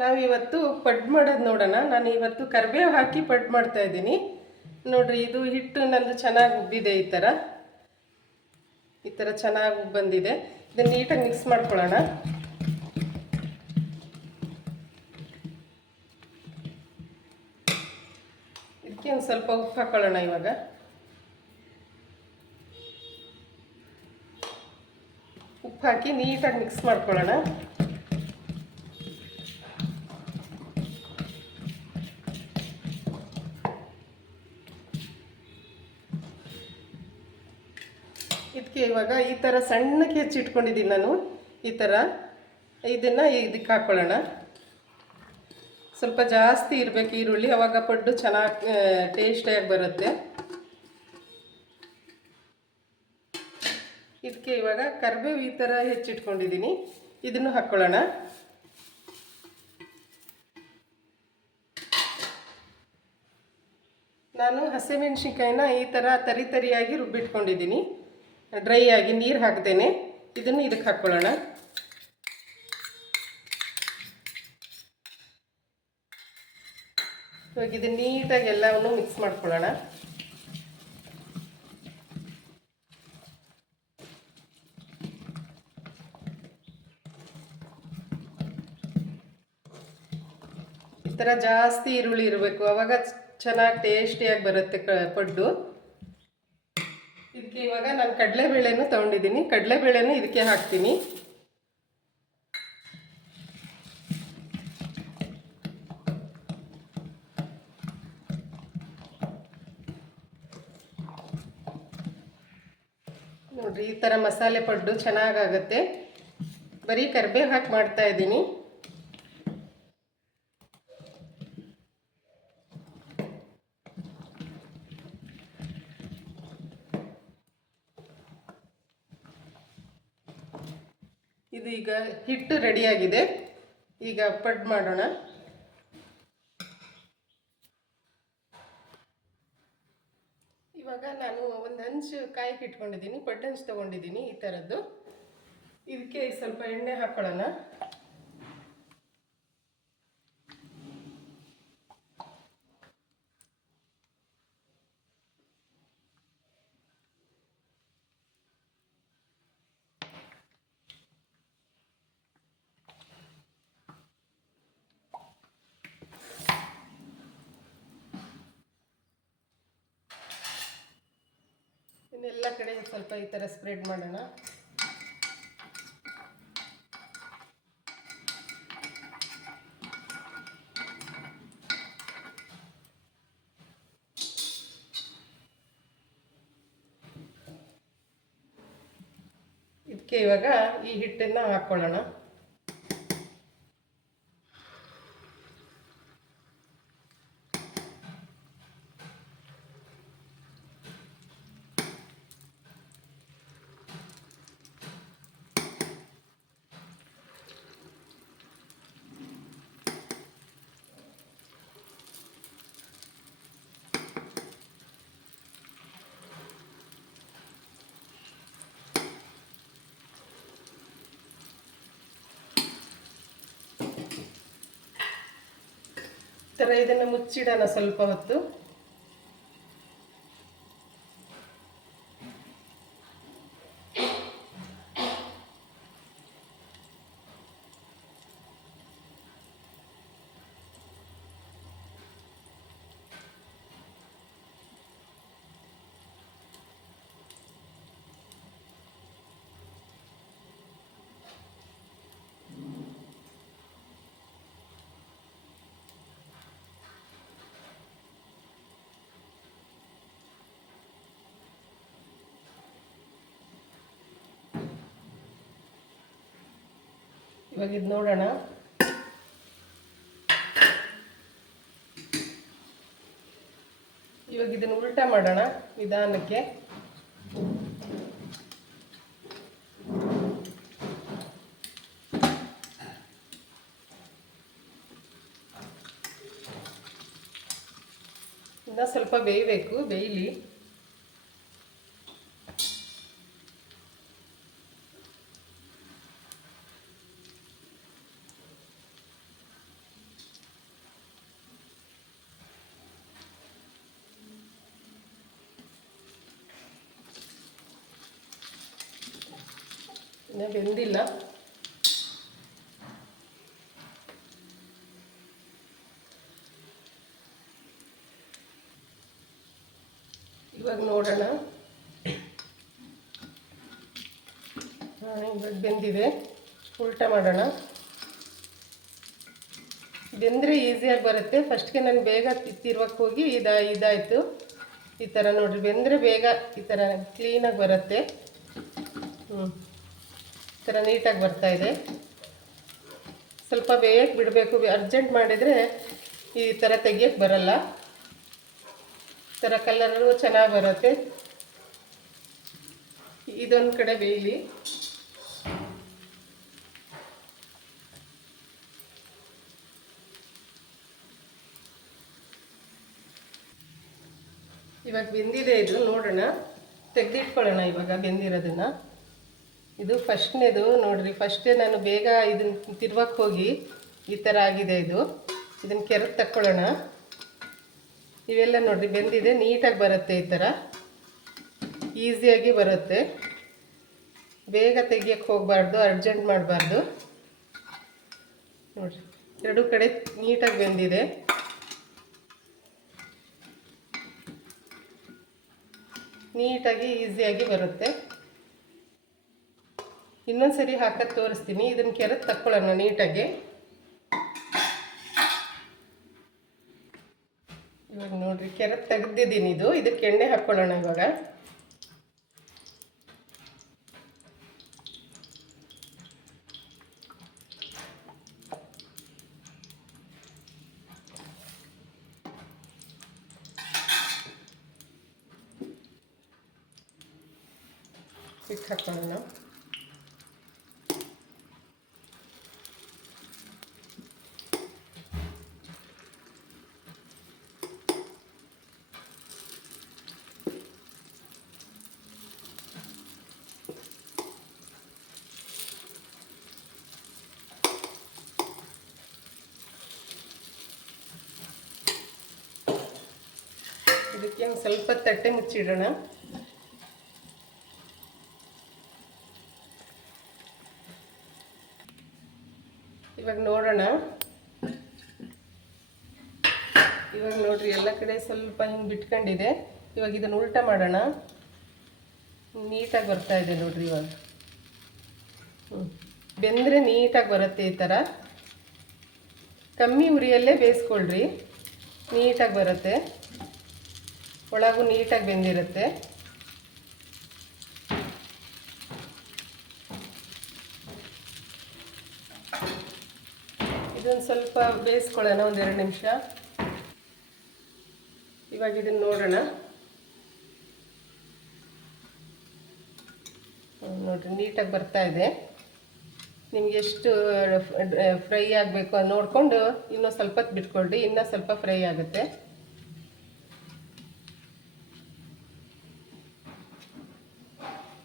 ನಾವಿವತ್ತು ಪಡ್ ಮಾಡೋದು ನೋಡೋಣ. ನಾನು ಇವತ್ತು ಕರಿಬೇವು ಹಾಕಿ ಪಡ್ ಮಾಡ್ತಾ ಇದ್ದೀನಿ. ನೋಡ್ರಿ, ಇದು ಹಿಟ್ಟು ನಂದು ಚೆನ್ನಾಗಿ ಉಬ್ಬಿದೆ. ಈ ಥರ ಚೆನ್ನಾಗಿ ಬಂದಿದೆ. ಇದನ್ನು ನೀಟಾಗಿ ಮಿಕ್ಸ್ ಮಾಡ್ಕೊಳ್ಳೋಣ. ಇದಕ್ಕೆ ಒಂದು ಸ್ವಲ್ಪ ಉಪ್ಪು ಹಾಕೊಳ್ಳೋಣ. ಇವಾಗ ಉಪ್ಪು ಹಾಕಿ ನೀಟಾಗಿ ಮಿಕ್ಸ್ ಮಾಡ್ಕೊಳ್ಳೋಣ. ಇದಕ್ಕೆ ಇವಾಗ ಈ ಥರ ಸಣ್ಣಕ್ಕೆ ಹೆಚ್ಚಿಟ್ಕೊಂಡಿದ್ದೀನಿ ನಾನು. ಈ ಥರ ಇದನ್ನು ಇದಕ್ಕೆ ಹಾಕ್ಕೊಳ್ಳೋಣ. ಸ್ವಲ್ಪ ಜಾಸ್ತಿ ಇರಬೇಕು ಈರುಳ್ಳಿ, ಅವಾಗ ಪಡ್ಡು ಚೆನ್ನಾಗಿ ಟೇಸ್ಟಿಯಾಗಿ ಬರುತ್ತೆ. ಇದಕ್ಕೆ ಇವಾಗ ಕರಿಬೇವು ಈ ಥರ ಹೆಚ್ಚಿಟ್ಕೊಂಡಿದ್ದೀನಿ, ಇದನ್ನು ಹಾಕ್ಕೊಳ್ಳೋಣ. ನಾನು ಹಸಿಮೆಣಸಿನ್ಕಾಯಿನ ಈ ಥರ ತರಿಯಾಗಿ ರುಬ್ಬಿಟ್ಕೊಂಡಿದ್ದೀನಿ, ಡ್ರೈ ಆಗಿ, ನೀರು ಹಾಕ್ದೇನೆ. ಇದನ್ನು ಇದಕ್ಕೆ ಹಾಕ್ಕೊಳ್ಳೋಣ. ಇವಾಗ ಇದನ್ನು ನೀಟಾಗಿ ಎಲ್ಲವನ್ನು ಮಿಕ್ಸ್ ಮಾಡ್ಕೊಳ್ಳೋಣ. ಈ ಥರ ಜಾಸ್ತಿ ಈರುಳ್ಳಿ ಇರಬೇಕು, ಅವಾಗ ಚೆನ್ನಾಗಿ ಟೇಸ್ಟಿಯಾಗಿ ಬರುತ್ತೆ ಪಡ್ಡು. ಇದಕ್ಕೆ ಇವಾಗ ನಾನು ಕಡಲೆಬೇಳೆನೂ ತೊಗೊಂಡಿದ್ದೀನಿ, ಕಡಲೆಬೇಳೆನೂ ಇದಕ್ಕೆ ಹಾಕ್ತೀನಿ. ನೋಡ್ರಿ, ಈ ಥರ ಮಸಾಲೆ ಪಡ್ಡು ಚೆನ್ನಾಗಾಗತ್ತೆ. ಬರೀ ಕರಿಬೇವು ಹಾಕಿ ಮಾಡ್ತಾ ಇದ್ದೀನಿ. ಇದು ಈಗ ಹಿಟ್ಟು ರೆಡಿಯಾಗಿದೆ. ಈಗ ಪಡ್ ಮಾಡೋಣ. ಇವಾಗ ನಾನು ಒಂದು ಹಂಚು ಕಾಯಿಗೆ ಇಟ್ಕೊಂಡಿದ್ದೀನಿ, ಪಡ್ಡು ಹಂಚು ತೊಗೊಂಡಿದ್ದೀನಿ ಈ ಥರದ್ದು. ಇದಕ್ಕೆ ಸ್ವಲ್ಪ ಎಣ್ಣೆ ಹಾಕ್ಕೊಳ್ಳೋಣ. ಇನ್ನೆಲ್ಲ ಕಡೆ ಸ್ವಲ್ಪ ಈ ಥರ ಸ್ಪ್ರೆಡ್ ಮಾಡೋಣ. ಇದಕ್ಕೆ ಇವಾಗ ಈ ಹಿಟ್ಟನ್ನು ಹಾಕ್ಕೊಳ್ಳೋಣ. ಥರ ಇದನ್ನು ಮುಚ್ಚಿಡೋಣ ಸ್ವಲ್ಪ ಹೊತ್ತು. ಇವಾಗ ಇದು ನೋಡೋಣ. ಇವಾಗ ಇದನ್ನು ಉಲ್ಟಾ ಮಾಡೋಣ ನಿಧಾನಕ್ಕೆ. ಇನ್ನು ಸ್ವಲ್ಪ ಬೇಯಬೇಕು, ಬೇಯಲಿ. ಇನ್ನು ಬೆಂದಿಲ್ಲ. ಇವಾಗ ನೋಡೋಣ. ಇವಾಗ ಬೆಂದಿದೆ, ಉಲ್ಟಾ ಮಾಡೋಣ. ಬೆಂದರೆ ಈಸಿಯಾಗಿ ಬರುತ್ತೆ. ಫಸ್ಟ್ಗೆ ನಾನು ಬೇಗ ತಿರುವಕ್ಕೆ ಹೋಗಿ ಇದಾಯಿತು. ಈ ಥರ ನೋಡಿರಿ, ಬೆಂದರೆ ಬೇಗ ಈ ಥರ ಕ್ಲೀನಾಗಿ ಬರುತ್ತೆ. ಈ ಥರ ನೀಟಾಗಿ ಬರ್ತಾಯಿದೆ. ಸ್ವಲ್ಪ ಬೇಯಕ್ಕೆ ಬಿಡಬೇಕು. ಅರ್ಜೆಂಟ್ ಮಾಡಿದರೆ ಈ ಥರ ತೆಗಿಯೋಕ್ಕೆ ಬರಲ್ಲ. ಈ ಥರ ಕಲರು ಚೆನ್ನಾಗಿ ಬರುತ್ತೆ. ಇದೊಂದು ಕಡೆ ಬೇಯಲಿ. ಇವಾಗ ಬೆಂದಿದೆ ಇದು, ನೋಡೋಣ. ತೆಗೆದಿಟ್ಕೊಳ್ಳೋಣ ಇವಾಗ ಬೆಂದಿರೋದನ್ನು. ಇದು ಫಸ್ಟ್ನೇದು ನೋಡಿರಿ. ಫಸ್ಟೇ ನಾನು ಬೇಗ ಇದನ್ನು ತಿರುವಕ್ಕೆ ಹೋಗಿ ಈ ಥರ ಆಗಿದೆ ಇದು. ಇದನ್ನು ಕೆರೆದು ತಕ್ಕೊಳ್ಳೋಣ. ಇವೆಲ್ಲ ನೋಡಿರಿ ಬೆಂದಿದೆ, ನೀಟಾಗಿ ಬರುತ್ತೆ. ಈ ಥರ ಈಸಿಯಾಗಿ ಬರುತ್ತೆ. ಬೇಗ ತೆಗಿಯೋಕ್ಕೆ ಹೋಗಬಾರ್ದು, ಅರ್ಜೆಂಟ್ ಮಾಡಬಾರ್ದು. ನೋಡಿರಿ, ಎರಡೂ ಕಡೆ ನೀಟಾಗಿ ಬೆಂದಿದೆ. ನೀಟಾಗಿ ಈಸಿಯಾಗಿ ಬರುತ್ತೆ. ಇನ್ನೊಂದು ಸರಿ ಹಾಕೋದು ತೋರಿಸ್ತೀನಿ. ಇದನ್ನು ಕೆರೆದು ತಕ್ಕೊಳ್ಳೋಣ ನೀಟಾಗಿ. ಇವಾಗ ನೋಡಿರಿ, ಕೆರೆದು ತೆಗೆದಿದ್ದೀನಿ. ಇದಕ್ಕೆ ಎಣ್ಣೆ ಹಾಕ್ಕೊಳ್ಳೋಣ ಇವಾಗ. ಹಿಟ್ಟು ಹಾಕೋಣ. ಇದಕ್ಕೆ ಒಂದು ಸ್ವಲ್ಪ ತಟ್ಟೆ ಮುಚ್ಚಿಡೋಣ. ಇವಾಗ ನೋಡೋಣ. ಇವಾಗ ನೋಡ್ರಿ, ಎಲ್ಲ ಕಡೆ ಸ್ವಲ್ಪ ಹಿಂಗೆ ಬಿಟ್ಕೊಂಡಿದೆ. ಇವಾಗ ಇದನ್ನು ಉಲ್ಟಾ ಮಾಡೋಣ. ನೀಟಾಗಿ ಬರ್ತಾ ಇದೆ ನೋಡ್ರಿ ಇವಾಗ. ಬೆಂದರೆ ನೀಟಾಗಿ ಬರುತ್ತೆ. ಈ ಥರ ಕಮ್ಮಿ ಉರಿಯಲ್ಲೇ ಬೇಯಿಸ್ಕೊಳ್ರಿ, ನೀಟಾಗಿ ಬರುತ್ತೆ. ಒಳಗೂ ನೀಟಾಗಿ ಬೆಂದಿರುತ್ತೆ. ಇದೊಂದು ಸ್ವಲ್ಪ ಬೇಯಿಸ್ಕೊಳ್ಳೋಣ, ಒಂದು 2 ನಿಮಿಷ. ಇವಾಗ ಇದನ್ನು ನೋಡೋಣ. ನೋಡಿರಿ, ನೀಟಾಗಿ ಬರ್ತಾ ಇದೆ. ನಿಮ್ಗೆ ಎಷ್ಟು ಫ್ರೈ ಆಗಬೇಕು ಅದು ನೋಡಿಕೊಂಡು ಇನ್ನೂ ಸ್ವಲ್ಪ ಹೊತ್ತು ಬಿಟ್ಕೊಳ್ರಿ. ಇನ್ನೂ ಸ್ವಲ್ಪ ಫ್ರೈ ಆಗುತ್ತೆ.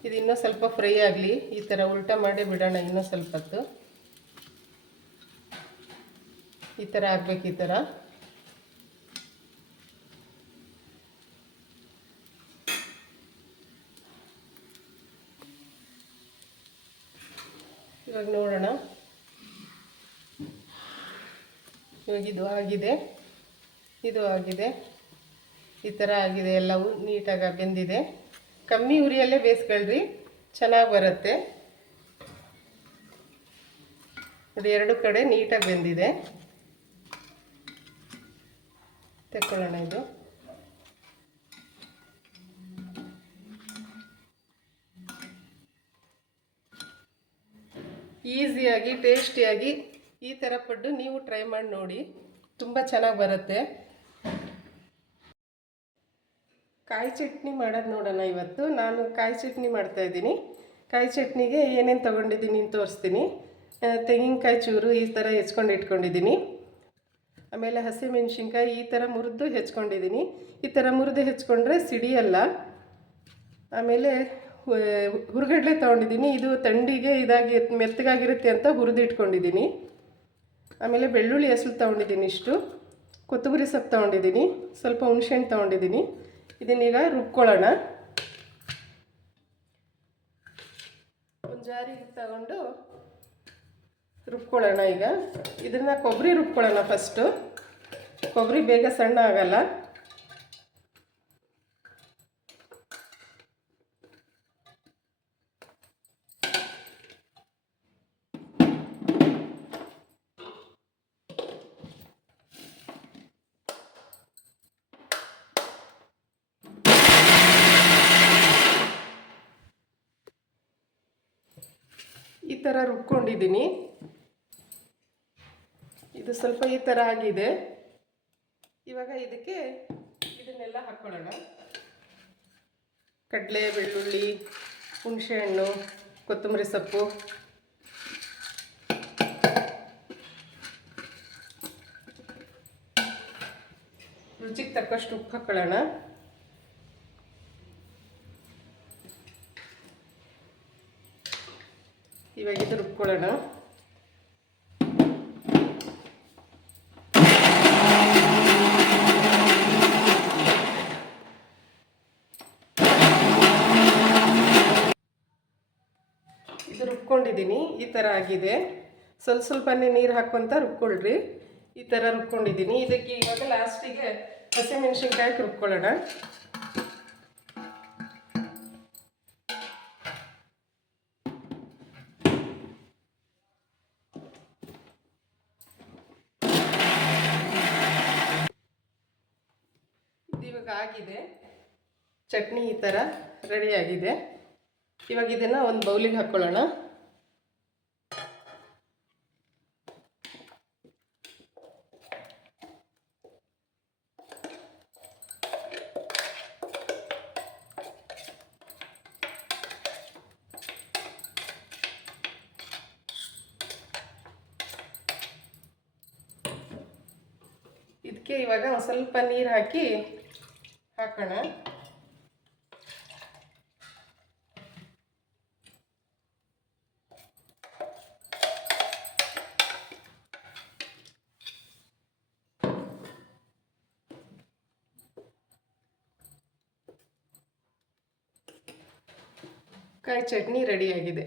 ಇದು ಇನ್ನೂ ಸ್ವಲ್ಪ ಫ್ರೈ ಆಗಲಿ. ಈ ಥರ ಉಲ್ಟಾ ಮಾಡಿ ಬಿಡೋಣ ಇನ್ನೂ ಸ್ವಲ್ಪ ಹೊತ್ತು. ಈ ಥರ ಆಗಬೇಕು. ಈ ಥರ ಇವಾಗ ನೋಡೋಣ. ಇವಾಗ ಇದು ಆಗಿದೆ, ಇದು ಆಗಿದೆ. ಈ ಥರ ಆಗಿದೆ. ಎಲ್ಲವೂ ನೀಟಾಗಿ ಬೆಂದಿದೆ. ಕಮ್ಮಿ ಉರಿಯಲ್ಲೇ ಬೇಯಿಸ್ಕೊಳ್ರಿ, ಚೆನ್ನಾಗಿ ಬರುತ್ತೆ. ಇದು 2 ಕಡೆ ನೀಟಾಗಿ ಬೆಂದಿದೆ. ತಗೊಳ್ಳೋಣ. ಇದು ಈಸಿಯಾಗಿ ಟೇಸ್ಟಿಯಾಗಿ ಈ ಥರ ಪಡ್ಡು ನೀವು ಟ್ರೈ ಮಾಡಿ ನೋಡಿ, ತುಂಬ ಚೆನ್ನಾಗಿ ಬರುತ್ತೆ. ಕಾಯಿ ಚಟ್ನಿ ಮಾಡೋದು ನೋಡೋಣ. ಇವತ್ತು ನಾನು ಕಾಯಿ ಚಟ್ನಿ ಮಾಡ್ತಾಯಿದ್ದೀನಿ. ಕಾಯಿ ಚಟ್ನಿಗೆ ಏನೇನು ತೊಗೊಂಡಿದ್ದೀನಿ ಅಂತ ತೋರಿಸ್ತೀನಿ. ತೆಂಗಿನಕಾಯಿ ಚೂರು ಈ ಥರ ಹೆಚ್ಕೊಂಡು ಇಟ್ಕೊಂಡಿದ್ದೀನಿ. ಆಮೇಲೆ ಹಸಿಮೆಣ್ಸಿನ್ಕಾಯಿ ಈ ಥರ ಮುರಿದು ಹೆಚ್ಕೊಂಡಿದ್ದೀನಿ. ಈ ಥರ ಮುರಿದು ಹೆಚ್ಕೊಂಡ್ರೆ ಸಿಡಿಯಲ್ಲ. ಆಮೇಲೆ ಹುರ್ಗಡ್ಲೆ ತೊಗೊಂಡಿದ್ದೀನಿ. ಇದು ಥಂಡಿಗೆ ಇದಾಗಿ ಮೆತ್ತಗಾಗಿರುತ್ತೆ ಅಂತ ಹುರಿದಿಟ್ಕೊಂಡಿದ್ದೀನಿ. ಆಮೇಲೆ ಬೆಳ್ಳುಳ್ಳಿ ಹೆಸರು ತೊಗೊಂಡಿದ್ದೀನಿ. ಇಷ್ಟು ಕೊತ್ತಂಬರಿ ಸೊಪ್ಪು ತೊಗೊಂಡಿದ್ದೀನಿ. ಸ್ವಲ್ಪ ಹುಣಸೆಹಣ್ಣು ತೊಗೊಂಡಿದ್ದೀನಿ. ಇದನ್ನೀಗ ರುಬ್ಕೊಳ್ಳೋಣ. ಒಂದು ಜಾರಿ ಇದು ತಗೊಂಡು ರುಬ್ಕೊಳ್ಳೋಣ. ಈಗ ಇದನ್ನು ಕೊಬ್ಬರಿ ರುಬ್ಕೊಳ್ಳೋಣ ಫಸ್ಟು. ಕೊಬ್ಬರಿ ಬೇಗ ಸಣ್ಣ ಆಗಲ್ಲ. ಈ ಥರ ರುಬ್ಕೊಂಡಿದ್ದೀನಿ. ಇದು ಸ್ವಲ್ಪ ಈ ಥರ ಆಗಿದೆ. ಇವಾಗ ಇದಕ್ಕೆ ಇದನ್ನೆಲ್ಲ ಹಾಕ್ಕೊಳ್ಳೋಣ. ಕಡಲೆ, ಬೆಳ್ಳುಳ್ಳಿ, ಹುಣಸೆಹಣ್ಣು, ಕೊತ್ತಂಬರಿ ಸೊಪ್ಪು, ರುಚಿಗೆ ತಕ್ಕಷ್ಟು ಉಪ್ಪು ಹಾಕ್ಕೊಳ್ಳೋಣ. ಇವಾಗ ಇದು ರುಬ್ಕೊಳ್ಳೋಣ. ಇದು ರುಬ್ಕೊಂಡಿದ್ದೀನಿ. ಈ ಥರ ಆಗಿದೆ. ಸ್ವಲ್ಪನೇ ನೀರು ಹಾಕ್ಕೊಂತ ರುಬ್ಕೊಳ್ರಿ. ಈ ಥರ ರುಬ್ಕೊಂಡಿದ್ದೀನಿ. ಇದಕ್ಕೆ ಇವಾಗ ಲಾಸ್ಟಿಗೆ ಹಸಿಮೆಣಸಿನ್ಕಾಯಿ ರುಬ್ಕೊಳ್ಳೋಣ. ಇವಾಗ ಆಗಿದೆ. ಚಟ್ನಿ ಈ ಥರ ರೆಡಿಯಾಗಿದೆ. ಇವಾಗ ಇದನ್ನು ಒಂದು ಬೌಲಿಗೆ ಹಾಕ್ಕೊಳ್ಳೋಣ. ಇದಕ್ಕೆ ಇವಾಗ ಒಂದು ಸ್ವಲ್ಪ ನೀರು ಹಾಕಿ ಹಾಕೋಣ. ಕಾಯಿ ಚಟ್ನಿ ರೆಡಿಯಾಗಿದೆ.